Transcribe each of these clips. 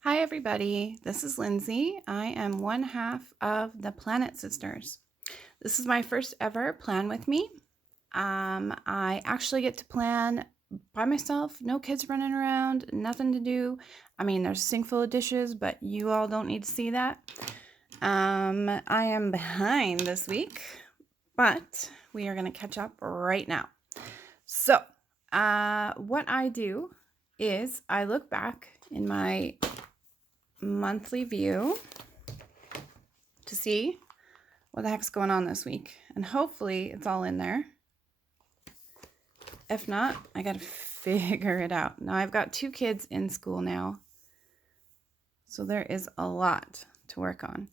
Hi, everybody. This is Lindsay. I am one half of the Planet Sisters. This is my first ever plan with me. I actually get to plan by myself, no kids running around, nothing to do. I mean, there's a sink full of dishes, but you all don't need to see that. I am behind this week, but we are going to catch up right now. So, what I do is I look back in my monthly view to see what the heck's going on this week. And hopefully it's all in there. If not, I got to figure it out. Now I've got 2 kids in school now. So there is a lot to work on.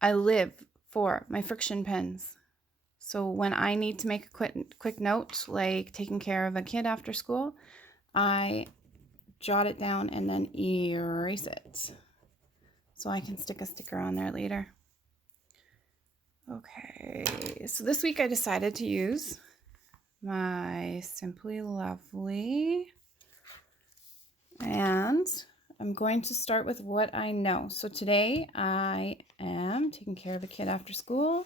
I live for my friction pens. So when I need to make a quick note, like taking care of a kid after school, I jot it down and then erase it so I can stick a sticker on there later. Okay, so this week I decided to use my Simply Lovely, and I'm going to start with what I know. So today I am taking care of a kid after school,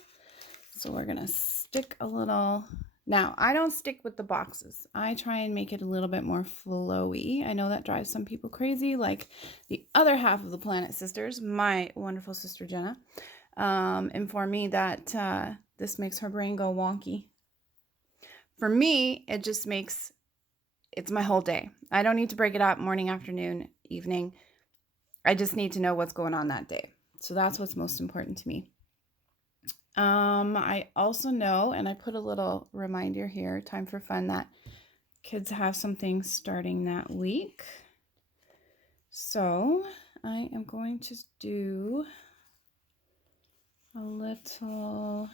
so we're gonna stick a little. Now, I don't stick with the boxes. I try and make it a little bit more flowy. I know that drives some people crazy, like the other half of the Planet Sisters, my wonderful sister Jenna, informed me that this makes her brain go wonky. For me, it just makes, it's my whole day. I don't need to break it up morning, afternoon, evening. I just need to know what's going on that day. So that's what's most important to me. I also know, and I put a little reminder here, time for fun, that kids have something starting that week. So I am going to do a little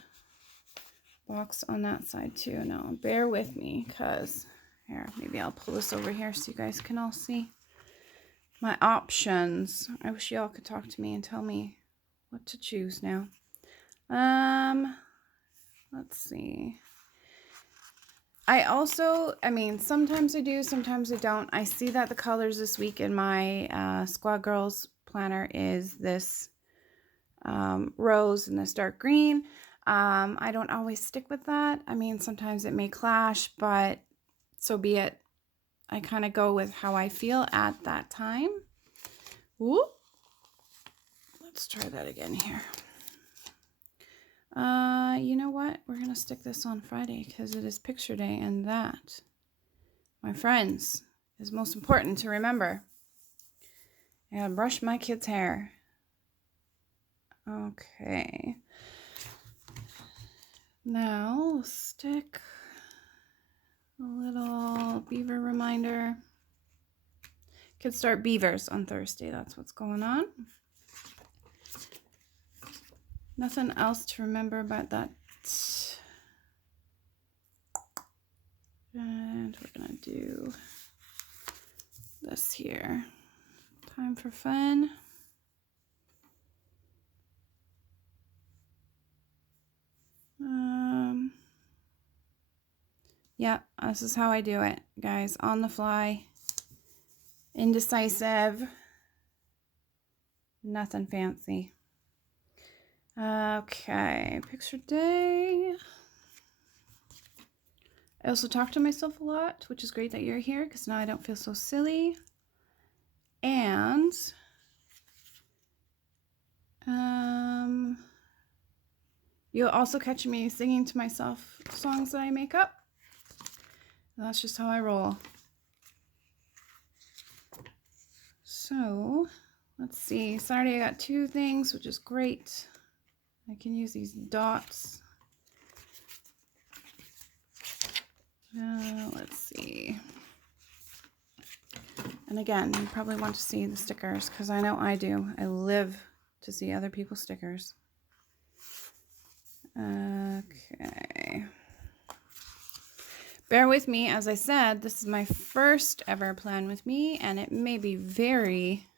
box on that side too. Now bear with me, because here, maybe I'll pull this over here so you guys can all see my options. I wish y'all could talk to me and tell me what to choose now. Let's see. I mean, sometimes I do, sometimes I don't. I see that the colors this week in my Squad Girls planner is this rose and this dark green. I don't always stick with that. I mean, sometimes it may clash, but so be it. I kind of go with how I feel at that time. Ooh. Let's try that again here. You know what? We're going to stick this on Friday because it is picture day, and that, my friends, is most important to remember. I gotta brush my kid's hair. Okay. Now we'll stick a little beaver reminder. Kids start beavers on Thursday. That's what's going on. Nothing else to remember about that. And we're gonna do this here. Time for fun. Yeah, this is how I do it, guys. On the fly. Indecisive. Nothing fancy. Okay, picture day. I also talk to myself a lot, which is great that you're here because now I don't feel so silly. And you'll also catch me singing to myself songs that I make up. That's just how I roll. So let's see. Saturday I got 2 things, which is great. I can use these dots. Let's see. And again, you probably want to see the stickers because I know I do. I live to see other people's stickers. Okay. Bear with me. As I said, this is my first ever plan with me, and it may be very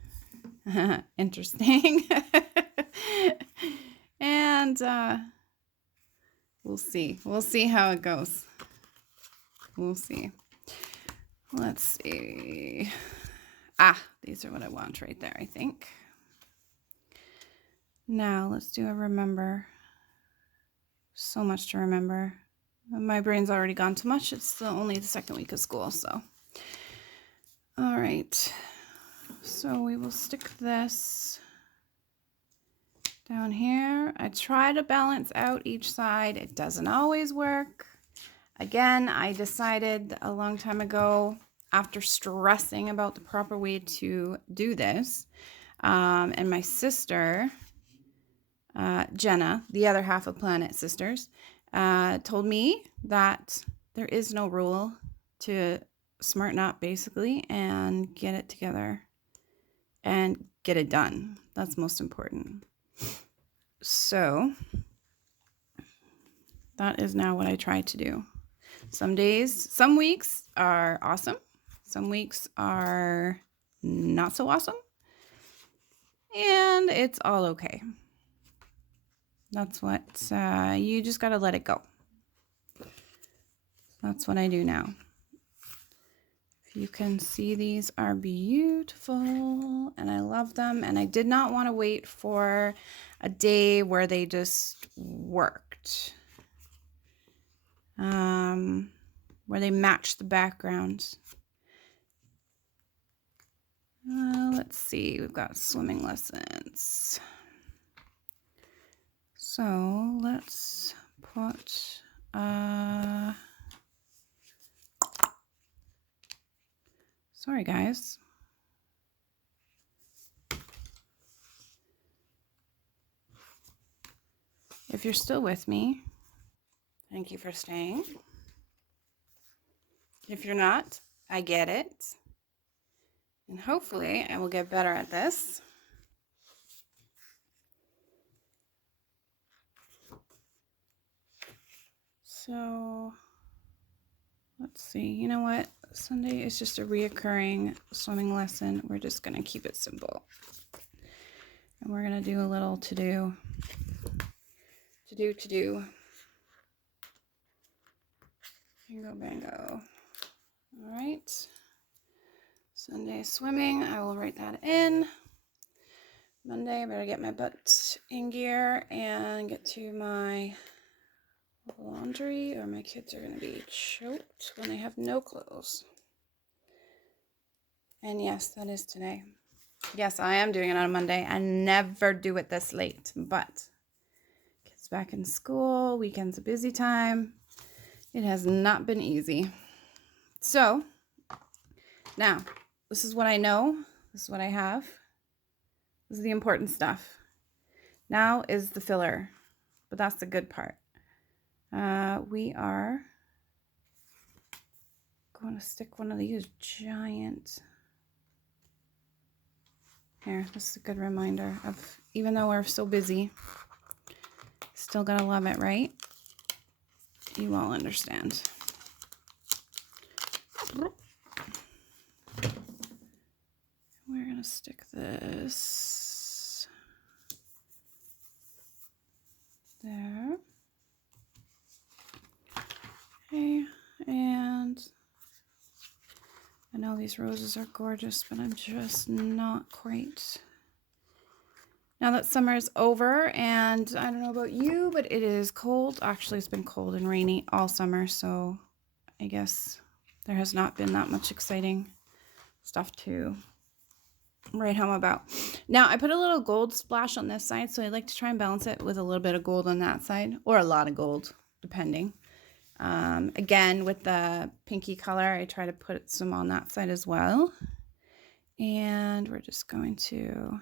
interesting. And we'll see. We'll see how it goes. We'll see. Let's see. Ah, these are what I want right there, I think. Now let's do a remember. So much to remember. My brain's already gone too much. It's only the second week of school, so. All right. So we will stick this down here. I try to balance out each side. It doesn't always work. Again, I decided a long time ago, after stressing about the proper way to do this, and my sister, Jenna, the other half of Planet Sisters, told me that there is no rule to smarten up, basically, and get it together and get it done. That's most important. So that is now what I try to do. Some days, some weeks are awesome. Some weeks are not so awesome. And it's all okay. That's what, you just got to let it go. That's what I do now. If you can see, these are beautiful and I love them. And I did not want to wait for a day where they just worked. Where they match the background. Let's see, we've got swimming lessons. So let's put, sorry guys. If you're still with me, thank you for staying. If you're not, I get it. And hopefully I will get better at this. So let's see, you know what? Sunday is just a reoccurring swimming lesson. We're just gonna keep it simple. And we're gonna do a little to-do. Bingo, bango. All right. Sunday swimming, I will write that in. Monday, I better get my butt in gear and get to my laundry, or my kids are gonna be choked when they have no clothes. And yes, that is today. Yes, I am doing it on a Monday. I never do it this late, but kids back in school, weekend's a busy time. It has not been easy. So now, this is what I know. This is what I have. This is the important stuff. Now is the filler, but that's the good part. We are going to stick one of these giant. Here, this is a good reminder of, even though we're so busy, still gotta love it, right? You all understand. We're gonna stick this there. Okay, and I know these roses are gorgeous, but I'm just not quite. Now that summer is over, and I don't know about you, but it is cold. Actually, it's been cold and rainy all summer, so I guess there has not been that much exciting stuff to write home about. Now, I put a little gold splash on this side, so I like to try and balance it with a little bit of gold on that side, or a lot of gold, depending. Again, with the pinky color, I try to put some on that side as well. And we're just going to,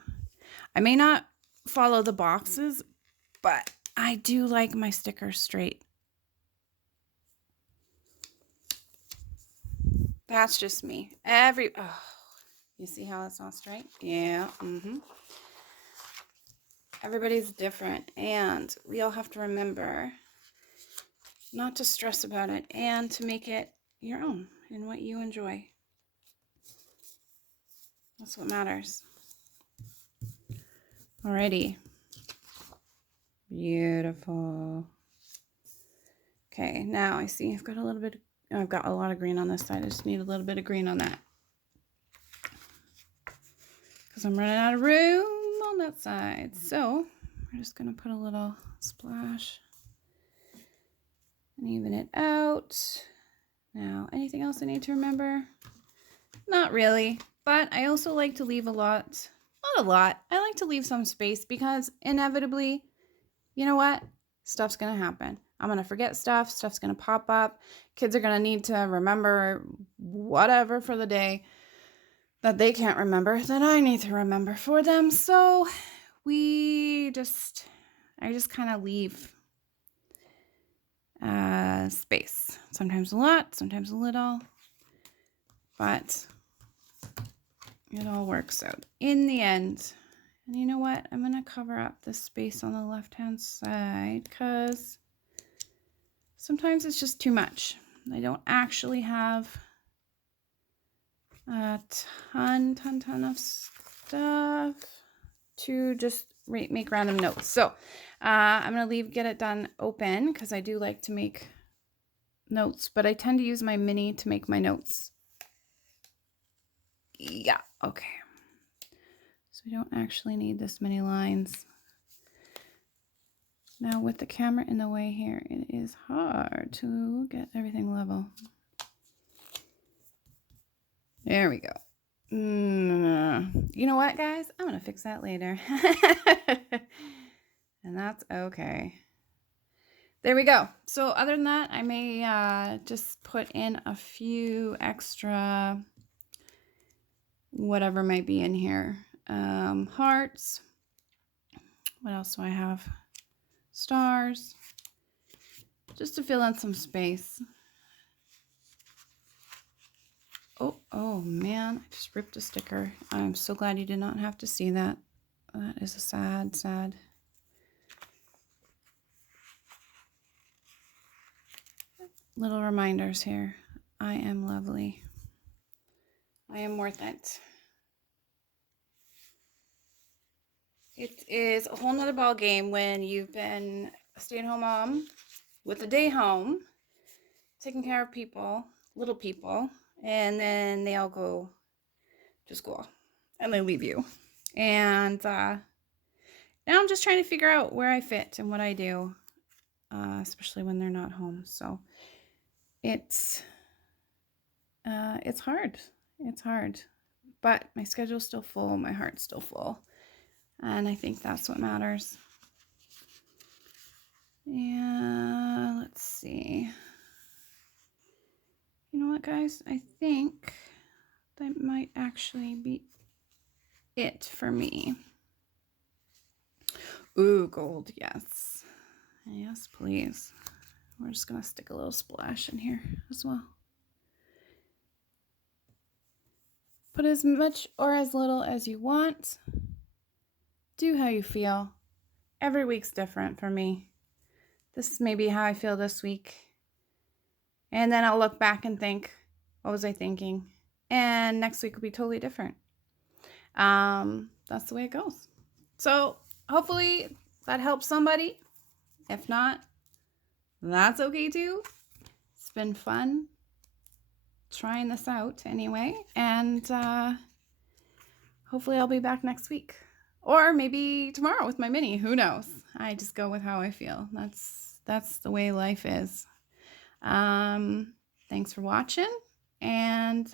I may not follow the boxes, but I do like my stickers straight. That's just me. You see how it's not straight? Yeah. Everybody's different, and we all have to remember not to stress about it and to make it your own and what you enjoy. That's what matters. Alrighty. Beautiful. Okay, now I see I've got a little bit of I've got a lot of green on this side. I just need a little bit of green on that, because I'm running out of room on that side. So we're just going to put a little splash and even it out. Now, anything else I need to remember? Not really, but I also like to leave a lot. Not a lot. I like to leave some space, because inevitably, you know what? Stuff's going to happen. I'm going to forget stuff. Stuff's going to pop up. Kids are going to need to remember whatever for the day that they can't remember, that I need to remember for them. So I just kind of leave space. Sometimes a lot, sometimes a little, but it all works out in the end. And you know what? I'm going to cover up this space on the left-hand side, because sometimes it's just too much. I don't actually have a ton of stuff to just make random notes. So I'm going to get it done open, because I do like to make notes, but I tend to use my mini to make my notes. Yeah, okay. So we don't actually need this many lines. Now with the camera in the way here, it is hard to get everything level. There we go. You know what, guys? I'm going to fix that later. And that's okay. There we go. So other than that, I may just put in a few extra whatever might be in here. Hearts. What else do I have? Stars. Just to fill in some space. Oh man, I just ripped a sticker. I'm so glad you did not have to see that. That is a sad. Little reminders here. I am lovely. I am worth it. It is a whole nother ball game when you've been a stay-at-home mom with a day home, taking care of people, little people, and then they all go to school and they leave you. And now I'm just trying to figure out where I fit and what I do, especially when they're not home. So it's hard. It's hard, but my schedule's still full. My heart's still full. And I think that's what matters. Yeah, let's see. You know what, guys? I think that might actually be it for me. Ooh, gold, yes. Yes, please. We're just going to stick a little splash in here as well. Put as much or as little as you want. Do how you feel. Every week's different for me. This is maybe how I feel this week. And then I'll look back and think, what was I thinking? And next week will be totally different. That's the way it goes. So hopefully that helps somebody. If not, that's okay too. It's been fun trying this out anyway. And hopefully I'll be back next week. Or maybe tomorrow with my mini. Who knows? I just go with how I feel. That's the way life is. Thanks for watching. And